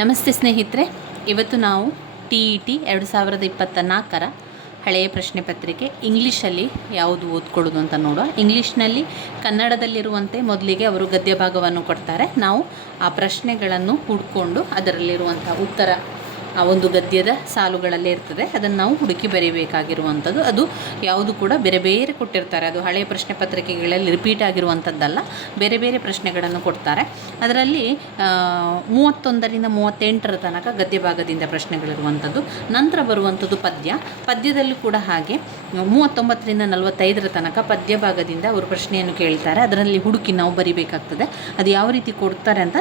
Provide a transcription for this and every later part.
ನಮಸ್ತೆ ಸ್ನೇಹಿತರೆ, ಇವತ್ತು ನಾವು TET 2024ರ ಹಳೆಯ ಪ್ರಶ್ನೆ ಪತ್ರಿಕೆ ಇಂಗ್ಲೀಷಲ್ಲಿ ಯಾವುದು ಓದ್ಕೊಳ್ಳೋದು ಅಂತ ನೋಡುವ. ಇಂಗ್ಲೀಷ್ನಲ್ಲಿ ಕನ್ನಡದಲ್ಲಿರುವಂತೆ ಮೊದಲಿಗೆ ಅವರು ಗದ್ಯ ಭಾಗವನ್ನು ಕೊಡ್ತಾರೆ. ನಾವು ಆ ಪ್ರಶ್ನೆಗಳನ್ನು ಹುಡ್ಕೊಂಡು ಅದರಲ್ಲಿರುವಂಥ ಉತ್ತರ ಆ ಒಂದು ಗದ್ಯದ ಸಾಲುಗಳಲ್ಲೇ ಇರ್ತದೆ, ಅದನ್ನು ನಾವು ಹುಡುಕಿ ಬರೀಬೇಕಾಗಿರುವಂಥದ್ದು. ಅದು ಯಾವುದು ಕೂಡ ಬೇರೆ ಬೇರೆ ಕೊಟ್ಟಿರ್ತಾರೆ, ಅದು ಹಳೆಯ ಪ್ರಶ್ನೆ ಪತ್ರಿಕೆಗಳಲ್ಲಿ ರಿಪೀಟ್ ಆಗಿರುವಂಥದ್ದಲ್ಲ, ಬೇರೆ ಬೇರೆ ಪ್ರಶ್ನೆಗಳನ್ನು ಕೊಡ್ತಾರೆ. ಅದರಲ್ಲಿ 31ರಿಂದ 38ರ ತನಕ ಗದ್ಯ ಭಾಗದಿಂದ ಪ್ರಶ್ನೆಗಳಿರುವಂಥದ್ದು. ನಂತರ ಬರುವಂಥದ್ದು ಪದ್ಯದಲ್ಲೂ ಕೂಡ ಹಾಗೆ 39ರಿಂದ 45ರ ತನಕ ಪದ್ಯ ಭಾಗದಿಂದ ಅವರು ಪ್ರಶ್ನೆಯನ್ನು ಕೇಳ್ತಾರೆ. ಅದರಲ್ಲಿ ಹುಡುಕಿ ನಾವು ಬರಿಬೇಕಾಗ್ತದೆ. ಅದು ಯಾವ ರೀತಿ ಕೊಡ್ತಾರೆ ಅಂತ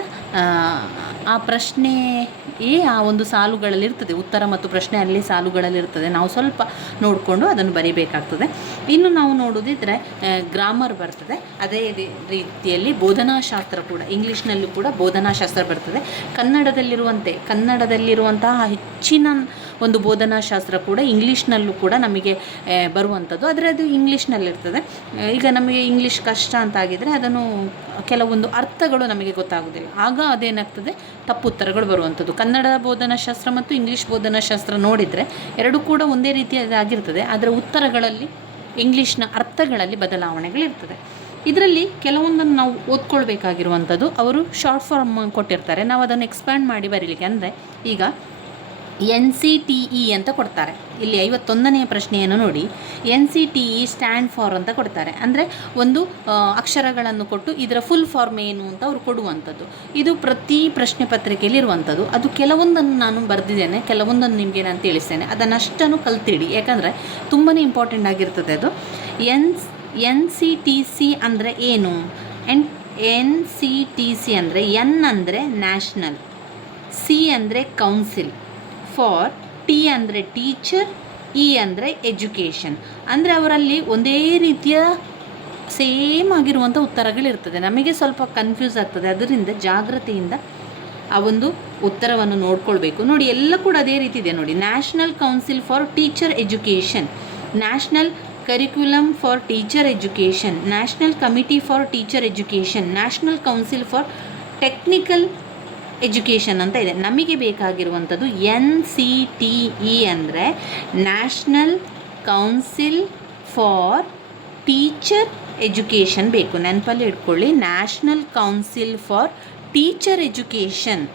ಆ ಪ್ರಶ್ನೆಯೇ ಆ ಒಂದು ಸಾಲುಗಳಲ್ಲಿರ್ತದೆ, ಉತ್ತರ ಮತ್ತು ಪ್ರಶ್ನೆ ಅಲ್ಲಿ ಸಾಲುಗಳಲ್ಲಿರ್ತದೆ. ನಾವು ಸ್ವಲ್ಪ ನೋಡಿಕೊಂಡು ಅದನ್ನು ಬರಿಬೇಕಾಗ್ತದೆ. ಇನ್ನು ನಾವು ನೋಡೋದಿದ್ರೆ ಗ್ರಾಮರ್ ಬರ್ತದೆ. ಅದೇ ರೀತಿಯಲ್ಲಿ ಬೋಧನಾಶಾಸ್ತ್ರ ಕೂಡ, ಇಂಗ್ಲೀಷ್ನಲ್ಲೂ ಕೂಡ ಬೋಧನಾಶಾಸ್ತ್ರ ಬರ್ತದೆ. ಕನ್ನಡದಲ್ಲಿರುವಂತಹ ಹೆಚ್ಚಿನ ಒಂದು ಬೋಧನಾಶಾಸ್ತ್ರ ಕೂಡ ಇಂಗ್ಲೀಷ್ನಲ್ಲೂ ಕೂಡ ನಮಗೆ ಬರುವಂಥದ್ದು. ಆದರೆ ಅದು ಇಂಗ್ಲೀಷ್ನಲ್ಲಿರ್ತದೆ. ಈಗ ನಮಗೆ ಇಂಗ್ಲೀಷ್ ಕಷ್ಟ ಅಂತಾಗಿದ್ದರೆ ಅದನ್ನು ಕೆಲವೊಂದು ಅರ್ಥಗಳು ನಮಗೆ ಗೊತ್ತಾಗೋದಿಲ್ಲ, ಆಗ ಅದೇನಾಗ್ತದೆ, ತಪ್ಪುತ್ತರಗಳು ಬರುವಂಥದ್ದು. ಕನ್ನಡ ಬೋಧನಾಶಾಸ್ತ್ರ ಮತ್ತು ಇಂಗ್ಲೀಷ್ ಬೋಧನಾಶಾಸ್ತ್ರ ನೋಡಿದರೆ ಎರಡೂ ಕೂಡ ಒಂದೇ ರೀತಿಯಾಗಿರ್ತದೆ, ಆದರೆ ಉತ್ತರಗಳಲ್ಲಿ ಇಂಗ್ಲೀಷ್ನ ಅರ್ಥಗಳಲ್ಲಿ ಬದಲಾವಣೆಗಳಿರ್ತದೆ. ಇದರಲ್ಲಿ ಕೆಲವೊಂದನ್ನು ನಾವು ಓದ್ಕೊಳ್ಬೇಕಾಗಿರುವಂಥದ್ದು. ಅವರು ಶಾರ್ಟ್ ಫಾರ್ಮ್ ಕೊಟ್ಟಿರ್ತಾರೆ, ನಾವು ಅದನ್ನು ಎಕ್ಸ್ಪ್ಯಾಂಡ್ ಮಾಡಿ ಬರೀಲಿಕ್ಕೆ. ಅಂದರೆ ಈಗ NCTE ಅಂತ ಕೊಡ್ತಾರೆ. ಇಲ್ಲಿ 51ನೆಯ ಪ್ರಶ್ನೆಯನ್ನು ನೋಡಿ, NCTE ಸ್ಟ್ಯಾಂಡ್ ಫಾರ್ ಅಂತ ಕೊಡ್ತಾರೆ. ಅಂದರೆ ಒಂದು ಅಕ್ಷರಗಳನ್ನು ಕೊಟ್ಟು ಇದರ ಫುಲ್ ಫಾರ್ಮ್ ಏನು ಅಂತ ಅವರು ಕೊಡುವಂಥದ್ದು. ಇದು ಪ್ರತಿ ಪ್ರಶ್ನೆ ಪತ್ರಿಕೆಯಲ್ಲಿ ಇರುವಂಥದ್ದು. ಅದು ಕೆಲವೊಂದನ್ನು ನಾನು ಬರೆದಿದ್ದೇನೆ, ಕೆಲವೊಂದನ್ನು ನಿಮಗೆ ನಾನು ತಿಳಿಸ್ತೇನೆ. ಅದನ್ನಷ್ಟನ್ನು ಕಲ್ತಿಡಿ, ಯಾಕಂದರೆ ತುಂಬಾ ಇಂಪಾರ್ಟೆಂಟ್ ಆಗಿರ್ತದೆ ಅದು. NCTC ಅಂದರೆ ಏನು? NCTC ಅಂದರೆ N ಅಂದರೆ ನ್ಯಾಷನಲ್, C ಅಂದರೆ ಕೌನ್ಸಿಲ್, ಫಾರ್ T ಅಂದರೆ ಟೀಚರ್, E ಅಂದರೆ ಎಜುಕೇಷನ್. ಅಂದರೆ ಅವರಲ್ಲಿ ಒಂದೇ ರೀತಿಯ ಸೇಮ್ ಆಗಿರುವಂಥ ಉತ್ತರಗಳಿರ್ತದೆ. ನಮಗೆ ಸ್ವಲ್ಪ ಕನ್ಫ್ಯೂಸ್ ಆಗ್ತದೆ, ಅದರಿಂದ ಜಾಗ್ರತೆಯಿಂದ ಆ ಒಂದು ಉತ್ತರವನ್ನು ನೋಡ್ಕೊಳ್ಬೇಕು. ನೋಡಿ, ಎಲ್ಲ ಕೂಡ ಅದೇ ರೀತಿ ಇದೆ ನೋಡಿ. National council for teacher education, national curriculum for teacher education, national committee for teacher education, national council for technical education ಅಂತ ಇದೆ. ನಮಗೆ ಬೇಕಾಗಿರುವಂಥದ್ದು NCTE ಅಂದರೆ national council for teacher education ಬೇಕು, ನೆನಪಲ್ಲಿ ಇಟ್ಕೊಳ್ಳಿ. National council for teacher education,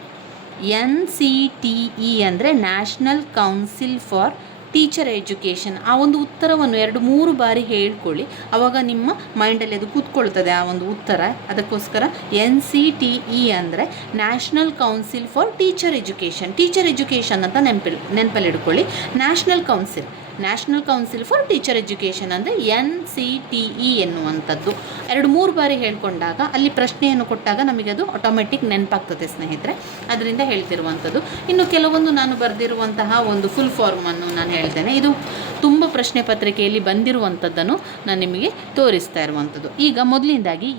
NCTE ಅಂದರೆ national council for teacher education. ಆ ಒಂದು ಉತ್ತರವನ್ನು 2-3 ಬಾರಿ ಹೇಳ್ಕೊಳ್ಳಿ, ಆವಾಗ ನಿಮ್ಮ ಮೈಂಡಲ್ಲಿ ಅದು ಕೂತ್ಕೊಳ್ತದೆ ಆ ಒಂದು ಉತ್ತರ. ಅದಕ್ಕೋಸ್ಕರ NCTE ಅಂದರೆ national council for teacher education ಅಂತ ನೆನಪಲ್ಲಿ ಇಟ್ಕೊಳ್ಳಿ. National council for teacher education ಅಂದರೆ NCTE ಎನ್ನುವಂಥದ್ದು 2-3 ಬಾರಿ ಹೇಳ್ಕೊಂಡಾಗ ಅಲ್ಲಿ ಪ್ರಶ್ನೆಯನ್ನು ಕೊಟ್ಟಾಗ ನಮಗೆ ಅದು ಆಟೋಮೆಟಿಕ್ ನೆನಪಾಗ್ತದೆ ಸ್ನೇಹಿತರೆ. ಅದರಿಂದ ಹೇಳ್ತಿರುವಂಥದ್ದು. ಇನ್ನು ಕೆಲವೊಂದು ನಾನು ಬರೆದಿರುವಂತಹ ಒಂದು ಫುಲ್ ಫಾರ್ಮನ್ನು ನಾನು ಹೇಳ್ತೇನೆ. ಇದು ತುಂಬ ಪ್ರಶ್ನೆ ಪತ್ರಿಕೆಯಲ್ಲಿ ಬಂದಿರುವಂಥದ್ದನ್ನು ನಾನು ನಿಮಗೆ ತೋರಿಸ್ತಾ ಇರುವಂಥದ್ದು. ಈಗ ಮೊದಲಿಂದಾಗಿ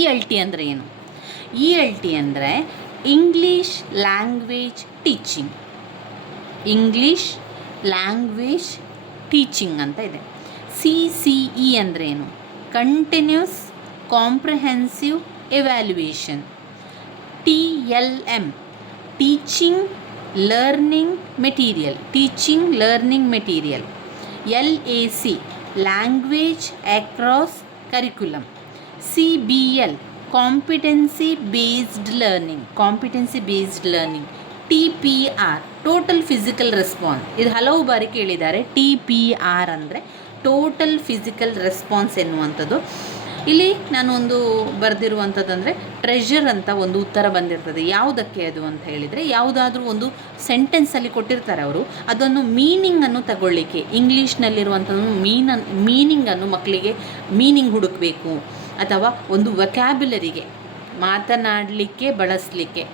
ELT ಅಂದರೆ ಏನು? ELT ಅಂದರೆ ಇಂಗ್ಲೀಷ್ ಲ್ಯಾಂಗ್ವೇಜ್ ಟೀಚಿಂಗ್ ಅಂತ ಇದೆ. CCE ಅಂದರೆ ಏನು? Continuous comprehensive evaluation. TLM teaching learning material. LAC language across curriculum. CBL competency based learning. TPR total physical response. ಇದು ಹಲವು ಬಾರಿ ಕೇಳಿದ್ದಾರೆ. TPR ಅಂದರೆ ಟೋಟಲ್ ಫಿಸಿಕಲ್ ರೆಸ್ಪಾನ್ಸ್ ಎನ್ನುವಂಥದ್ದು. ಇಲ್ಲಿ ನಾನು ಒಂದು ಬರೆದಿರುವಂಥದ್ದು ಅಂದರೆ ಟ್ರೆಷರ್ ಅಂತ ಒಂದು ಉತ್ತರ ಬಂದಿರ್ತದೆ. ಯಾವುದಕ್ಕೆ ಅದು ಅಂತ ಹೇಳಿದರೆ, ಯಾವುದಾದ್ರೂ ಒಂದು ಸೆಂಟೆನ್ಸಲ್ಲಿ ಕೊಟ್ಟಿರ್ತಾರೆ ಅವರು, ಅದನ್ನು ಮೀನಿಂಗನ್ನು ತಗೊಳ್ಳಿಕ್ಕೆ, ಇಂಗ್ಲೀಷ್ನಲ್ಲಿರುವಂಥದ್ದು ಮೀನಿಂಗನ್ನು ಮಕ್ಕಳಿಗೆ ಮೀನಿಂಗ್ ಹುಡುಕಬೇಕು, ಅಥವಾ ಒಂದು ವೊಕ್ಯಾಬ್ಯುಲರಿಗೆ ಮಾತನಾಡಲಿಕ್ಕೆ ಬಳಸಲಿಕ್ಕೆ,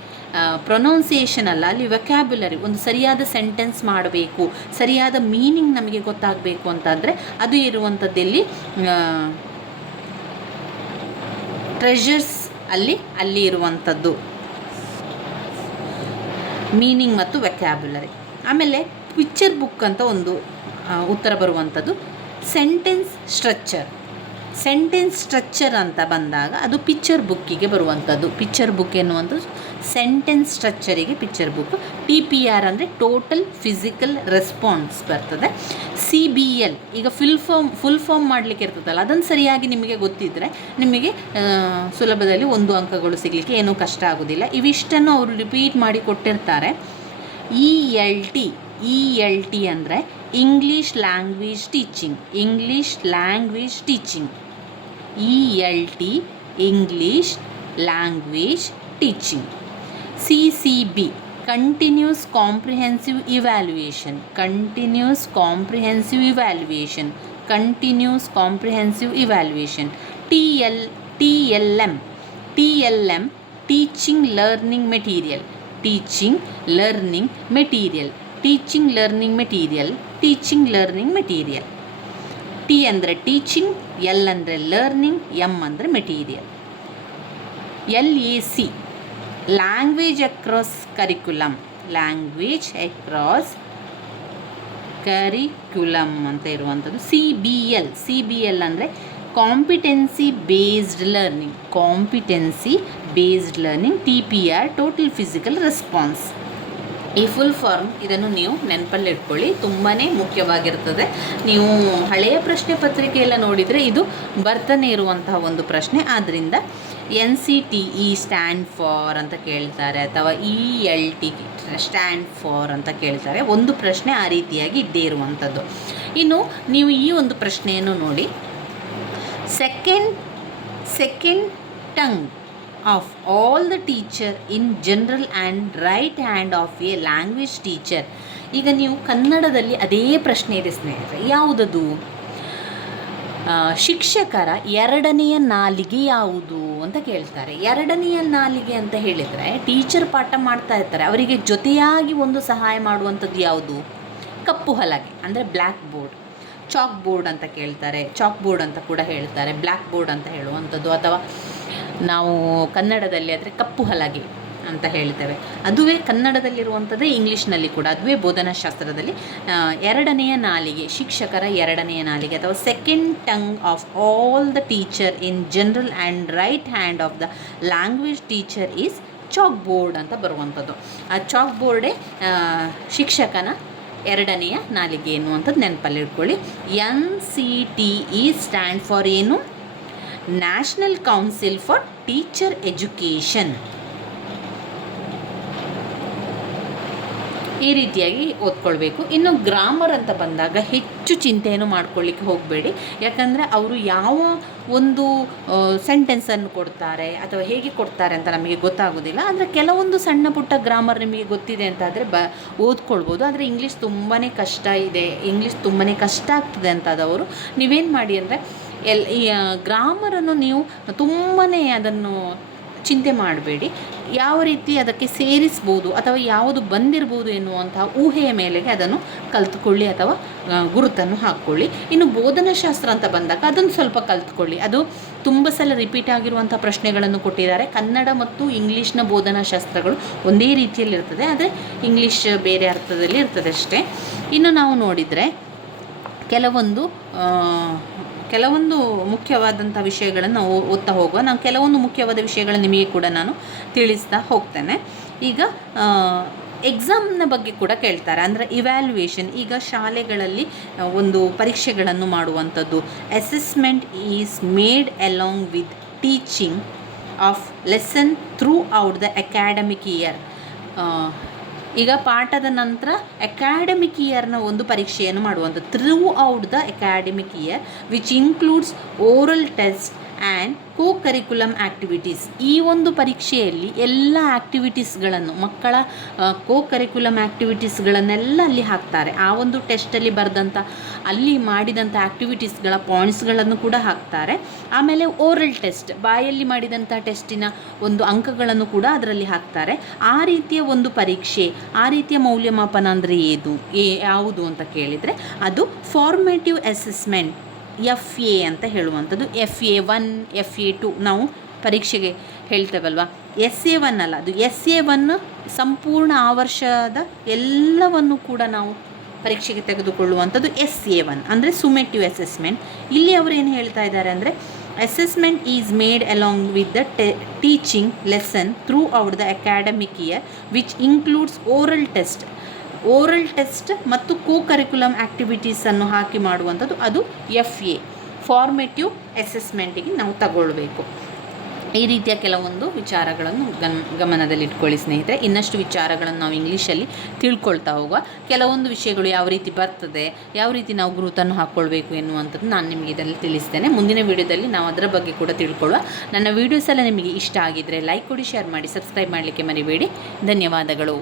ಪ್ರೊನೌನ್ಸಿಯೇಷನ್ ಅಲ್ಲ, ಅಲ್ಲಿ ವೊಕ್ಯಾಬ್ಯುಲರಿ, ಒಂದು ಸರಿಯಾದ ಸೆಂಟೆನ್ಸ್ ಮಾಡಬೇಕು, ಸರಿಯಾದ ಮೀನಿಂಗ್ ನಮಗೆ ಗೊತ್ತಾಗಬೇಕು ಅಂತಂದರೆ ಅದು ಇರುವಂಥದ್ದಲ್ಲಿ ಟ್ರೆಷರ್ಸ್ ಅಲ್ಲಿ ಇರುವಂಥದ್ದು ಮೀನಿಂಗ್ ಮತ್ತು ವೊಕ್ಯಾಬ್ಯುಲರಿ. ಆಮೇಲೆ ಪಿಕ್ಚರ್ ಬುಕ್ ಅಂತ ಒಂದು ಉತ್ತರ ಬರುವಂಥದ್ದು. ಸೆಂಟೆನ್ಸ್ ಸೆಂಟೆನ್ಸ್ ಸ್ಟ್ರಕ್ಚರ್ ಅಂತ ಬಂದಾಗ ಅದು ಪಿಕ್ಚರ್ ಬುಕ್ಕಿಗೆ ಬರುವಂಥದ್ದು. ಪಿಕ್ಚರ್ ಬುಕ್ ಎನ್ನುವಂಥದ್ದು ಸೆಂಟೆನ್ಸ್ ಸ್ಟ್ರಕ್ಚರಿಗೆ ಪಿಕ್ಚರ್ ಬುಕ್. TPR ಅಂದರೆ ಟೋಟಲ್ ಫಿಸಿಕಲ್ ರೆಸ್ಪಾನ್ಸ್ ಬರ್ತದೆ. CBL ಈಗ ಫುಲ್ ಫಾರ್ಮ್ ಮಾಡಲಿಕ್ಕೆ ಇರ್ತದಲ್ಲ, ಅದನ್ನು ಸರಿಯಾಗಿ ನಿಮಗೆ ಗೊತ್ತಿದ್ದರೆ ನಿಮಗೆ ಸುಲಭದಲ್ಲಿ 1 ಅಂಕಗಳು ಸಿಗಲಿಕ್ಕೆ ಏನೂ ಕಷ್ಟ ಆಗೋದಿಲ್ಲ. ಇವಿಷ್ಟನ್ನು ಅವರು ರಿಪೀಟ್ ಮಾಡಿ ಕೊಟ್ಟಿರ್ತಾರೆ. ELT ಅಂದರೆ English language teaching. ELT English language teaching. CCB continuous comprehensive evaluation. TLM teaching learning material. T ಅಂದರೆ ಟೀಚಿಂಗ್, L ಅಂದರೆ ಲರ್ನಿಂಗ್, M ಅಂದರೆ material. LAC language across curriculum ಅಂತ ಇರುವಂಥದ್ದು. CBL ಅಂದರೆ competency based learning. TPR total physical response. ಈ full form ಇದನ್ನು ನೀವು ನೆನಪಲ್ಲಿ ಇಟ್ಕೊಳ್ಳಿ, ತುಂಬಾ ಮುಖ್ಯವಾಗಿರ್ತದೆ. ನೀವು ಹಳೆಯ ಪ್ರಶ್ನೆ ಪತ್ರಿಕೆ ಎಲ್ಲ ನೋಡಿದರೆ ಇದು ಬರ್ತಾನೆ ಇರುವಂತಹ ಒಂದು ಪ್ರಶ್ನೆ. ಆದ್ದರಿಂದ NCTE ಸ್ಟ್ಯಾಂಡ್ ಫಾರ್ ಅಂತ ಕೇಳ್ತಾರೆ, ಅಥವಾ ELT ಸ್ಟ್ಯಾಂಡ್ ಫಾರ್ ಅಂತ ಕೇಳ್ತಾರೆ. ಒಂದು ಪ್ರಶ್ನೆ ಆ ರೀತಿಯಾಗಿ ಇದ್ದೇ ಇರುವಂಥದ್ದು. ಇನ್ನು ನೀವು ಈ ಒಂದು ಪ್ರಶ್ನೆಯನ್ನು ನೋಡಿ, second tongue of all the teacher in general and right hand of A language teacher. ಈಗ ನೀವು ಕನ್ನಡದಲ್ಲಿ ಅದೇ ಪ್ರಶ್ನೆ ಇದೆ ಸ್ನೇಹಿತರೆ, ಯಾವುದದು? ಶಿಕ್ಷಕರ ಎರಡನೆಯ ನಾಲಿಗೆ ಯಾವುದು ಅಂತ ಕೇಳ್ತಾರೆ. ಎರಡನೆಯ ನಾಲಿಗೆ ಅಂತ ಹೇಳಿದರೆ ಟೀಚರ್ ಪಾಠ ಮಾಡ್ತಾ ಇರ್ತಾರೆ, ಅವರಿಗೆ ಜೊತೆಯಾಗಿ ಒಂದು ಸಹಾಯ ಮಾಡುವಂಥದ್ದು ಯಾವುದು? ಕಪ್ಪು ಹಲಗೆ ಅಂದರೆ ಬ್ಲ್ಯಾಕ್ ಬೋರ್ಡ್. ಚಾಕ್ ಬೋರ್ಡ್ ಅಂತ ಕೇಳ್ತಾರೆ, ಚಾಕ್ ಬೋರ್ಡ್ ಅಂತ ಕೂಡ ಹೇಳ್ತಾರೆ, ಬ್ಲ್ಯಾಕ್ ಬೋರ್ಡ್ ಅಂತ ಹೇಳುವಂಥದ್ದು. ಅಥವಾ ನಾವು ಕನ್ನಡದಲ್ಲಿ ಆದರೆ ಕಪ್ಪು ಹಲಗೆ ಅಂತ ಹೇಳ್ತೇವೆ. ಅದುವೇ ಕನ್ನಡದಲ್ಲಿರುವಂಥದ್ದೇ ಇಂಗ್ಲೀಷ್ನಲ್ಲಿ ಕೂಡ, ಅದುವೇ ಬೋಧನಾಶಾಸ್ತ್ರದಲ್ಲಿ ಎರಡನೆಯ ನಾಲಿಗೆ, ಶಿಕ್ಷಕರ ಎರಡನೆಯ ನಾಲಿಗೆ ಅಥವಾ second tongue of all the teacher in general and right hand of the language teacher is chalk board ಅಂತ ಬರುವಂಥದ್ದು. ಆ ಚಾಕ್ ಬೋರ್ಡೇ ಶಿಕ್ಷಕನ ಎರಡನೆಯ ನಾಲಿಗೆ ಎನ್ನುವಂಥದ್ದು ನೆನಪಲ್ಲಿ ಇಟ್ಕೊಳ್ಳಿ. NCTE ಸ್ಟ್ಯಾಂಡ್ ಫಾರ್ ಏನು? National council for teacher education. ಈ ರೀತಿಯಾಗಿ ಓದ್ಕೊಳ್ಬೇಕು. ಇನ್ನು ಗ್ರಾಮರ್ ಅಂತ ಬಂದಾಗ ಹೆಚ್ಚು ಚಿಂತೆಯನ್ನು ಮಾಡ್ಕೊಳ್ಳಿಕ್ಕೆ ಹೋಗಬೇಡಿ, ಯಾಕಂದರೆ ಅವರು ಯಾವ ಒಂದು ಸೆಂಟೆನ್ಸನ್ನು ಕೊಡ್ತಾರೆ ಅಥವಾ ಹೇಗೆ ಕೊಡ್ತಾರೆ ಅಂತ ನಮಗೆ ಗೊತ್ತಾಗೋದಿಲ್ಲ. ಅಂದರೆ ಕೆಲವೊಂದು ಸಣ್ಣ ಪುಟ್ಟ ಗ್ರಾಮರ್ ನಿಮಗೆ ಗೊತ್ತಿದೆ ಅಂತಾದರೆ ಓದ್ಕೊಳ್ಬೋದು. ಆದರೆ ಇಂಗ್ಲೀಷ್ ತುಂಬಾ ಕಷ್ಟ ಇದೆ, ಇಂಗ್ಲೀಷ್ ತುಂಬಾ ಕಷ್ಟ ಆಗ್ತದೆ ಅಂತಾದವರು ನೀವೇನು ಮಾಡಿ ಅಂದರೆ ಈ ಗ್ರಾಮರನ್ನು ನೀವು ತುಂಬಾ ಅದನ್ನು ಚಿಂತೆ ಮಾಡಬೇಡಿ. ಯಾವ ರೀತಿ ಅದಕ್ಕೆ ಸೇರಿಸ್ಬೋದು ಅಥವಾ ಯಾವುದು ಬಂದಿರ್ಬೋದು ಎನ್ನುವಂತಹ ಊಹೆಯ ಮೇಲೆಗೆ ಅದನ್ನು ಕಲ್ತ್ಕೊಳ್ಳಿ ಅಥವಾ ಗುರುತನ್ನು ಹಾಕ್ಕೊಳ್ಳಿ. ಇನ್ನು ಬೋಧನಾಶಾಸ್ತ್ರ ಅಂತ ಬಂದಾಗ ಅದನ್ನು ಸ್ವಲ್ಪ ಕಲ್ತ್ಕೊಳ್ಳಿ. ಅದು ತುಂಬ ಸಲ ರಿಪೀಟ್ ಆಗಿರುವಂಥ ಪ್ರಶ್ನೆಗಳನ್ನು ಕೊಟ್ಟಿದ್ದಾರೆ. ಕನ್ನಡ ಮತ್ತು ಇಂಗ್ಲೀಷ್ನ ಬೋಧನಾಶಾಸ್ತ್ರಗಳು ಒಂದೇ ರೀತಿಯಲ್ಲಿರ್ತದೆ, ಆದರೆ ಇಂಗ್ಲೀಷ್ ಬೇರೆ ಅರ್ಥದಲ್ಲಿ ಇರ್ತದೆ ಅಷ್ಟೇ. ಇನ್ನು ನಾವು ನೋಡಿದರೆ ಕೆಲವೊಂದು ಮುಖ್ಯವಾದಂಥ ವಿಷಯಗಳನ್ನು ಓದ್ತಾ ಹೋಗುವ. ನಾನು ಕೆಲವೊಂದು ಮುಖ್ಯವಾದ ವಿಷಯಗಳನ್ನು ನಿಮಗೆ ಕೂಡ ನಾನು ತಿಳಿಸ್ತಾ ಹೋಗ್ತೇನೆ. ಈಗ ಎಕ್ಸಾಮ್ನ ಬಗ್ಗೆ ಕೂಡ ಕೇಳ್ತಾರೆ, ಅಂದರೆ ಇವ್ಯಾಲ್ಯೂಯೇಷನ್. ಈಗ ಶಾಲೆಗಳಲ್ಲಿ ಒಂದು ಪರೀಕ್ಷೆಗಳನ್ನು ಮಾಡುವಂಥದ್ದು. Assessment is made along with teaching of lesson throughout the academic year. ಈಗ ಪಾಠದ ನಂತರ ಅಕಾಡೆಮಿಕ್ ಇಯರ್ನ ಒಂದು ಪರೀಕ್ಷೆಯನ್ನು ಮಾಡುವಂಥದ್ದು. Throughout the academic year which includes oral test and co curriculum activities. ಈ ಒಂದು ಪರೀಕ್ಷೆಯಲ್ಲಿ ಎಲ್ಲ ಆ್ಯಕ್ಟಿವಿಟೀಸ್ಗಳನ್ನು, ಮಕ್ಕಳ ಕೋ ಕರಿಕ್ಯುಲಮ್ ಆ್ಯಕ್ಟಿವಿಟೀಸ್ಗಳನ್ನೆಲ್ಲ ಅಲ್ಲಿ ಹಾಕ್ತಾರೆ. ಆ ಒಂದು ಟೆಸ್ಟಲ್ಲಿ ಬರೆದಂಥ, ಅಲ್ಲಿ ಮಾಡಿದಂಥ ಆ್ಯಕ್ಟಿವಿಟೀಸ್ಗಳ ಪಾಯಿಂಟ್ಸ್ಗಳನ್ನು ಕೂಡ ಹಾಕ್ತಾರೆ. ಆಮೇಲೆ ಓರಲ್ ಟೆಸ್ಟ್, ಬಾಯಲ್ಲಿ ಮಾಡಿದಂಥ ಟೆಸ್ಟಿನ ಒಂದು ಅಂಕಗಳನ್ನು ಕೂಡ ಅದರಲ್ಲಿ ಹಾಕ್ತಾರೆ. ಆ ರೀತಿಯ ಒಂದು ಪರೀಕ್ಷೆ, ಆ ರೀತಿಯ ಮೌಲ್ಯಮಾಪನ ಅಂದರೆ ಯಾವುದು ಅಂತ ಕೇಳಿದರೆ ಅದು ಫಾರ್ಮೇಟಿವ್ ಅಸೆಸ್ಮೆಂಟ್, FA ಅಂತ ಹೇಳುವಂಥದ್ದು. FA1, FA2 ನಾವು ಪರೀಕ್ಷೆಗೆ ಹೇಳ್ತೇವಲ್ವ. SA1 ಅಲ್ಲ, ಅದು SA1 ಸಂಪೂರ್ಣ ಆ ವರ್ಷದ ಎಲ್ಲವನ್ನು ಕೂಡ ನಾವು ಪರೀಕ್ಷೆಗೆ ತೆಗೆದುಕೊಳ್ಳುವಂಥದ್ದು SA1 ಅಂದರೆ ಸುಮೆಟಿವ್ ಅಸೆಸ್ಮೆಂಟ್. ಇಲ್ಲಿ ಅವರು ಏನು ಹೇಳ್ತಾ ಇದ್ದಾರೆ ಅಂದರೆ assessment is made along with the teaching lesson throughout the academic year which includes oral test ಮತ್ತು ಕರಿಕ್ಯುಲಮ್ ಆ್ಯಕ್ಟಿವಿಟೀಸನ್ನು ಹಾಕಿ ಮಾಡುವಂಥದ್ದು, ಅದು FA ಫಾರ್ಮೇಟಿವ್ ಅಸೆಸ್ಮೆಂಟಿಗೆ ನಾವು ತಗೊಳ್ಬೇಕು. ಈ ರೀತಿಯ ಕೆಲವೊಂದು ವಿಚಾರಗಳನ್ನು ಗಮನದಲ್ಲಿಟ್ಕೊಳ್ಳಿ ಸ್ನೇಹಿತರೆ. ಇನ್ನಷ್ಟು ವಿಚಾರಗಳನ್ನು ನಾವು ಇಂಗ್ಲೀಷಲ್ಲಿ ತಿಳ್ಕೊಳ್ತಾ ಹೋಗುವ. ಕೆಲವೊಂದು ವಿಷಯಗಳು ಯಾವ ರೀತಿ ಬರ್ತದೆ, ಯಾವ ರೀತಿ ನಾವು ಗುರುತನ್ನು ಹಾಕ್ಕೊಳ್ಬೇಕು ಎನ್ನುವಂಥದ್ದು ನಾನು ನಿಮಗೆ ಇದರಲ್ಲಿ ತಿಳಿಸ್ತೇನೆ. ಮುಂದಿನ ವೀಡಿಯೋದಲ್ಲಿ ನಾವು ಅದರ ಬಗ್ಗೆ ಕೂಡ ತಿಳ್ಕೊಳ್ಳುವ. ನನ್ನ ವೀಡಿಯೋಸ್ ಎಲ್ಲ ನಿಮಗೆ ಇಷ್ಟ ಆಗಿದ್ದರೆ ಲೈಕ್ ಕೊಡಿ, ಶೇರ್ ಮಾಡಿ, ಸಬ್ಸ್ಕ್ರೈಬ್ ಮಾಡಲಿಕ್ಕೆ ಮರಿಬೇಡಿ. ಧನ್ಯವಾದಗಳು.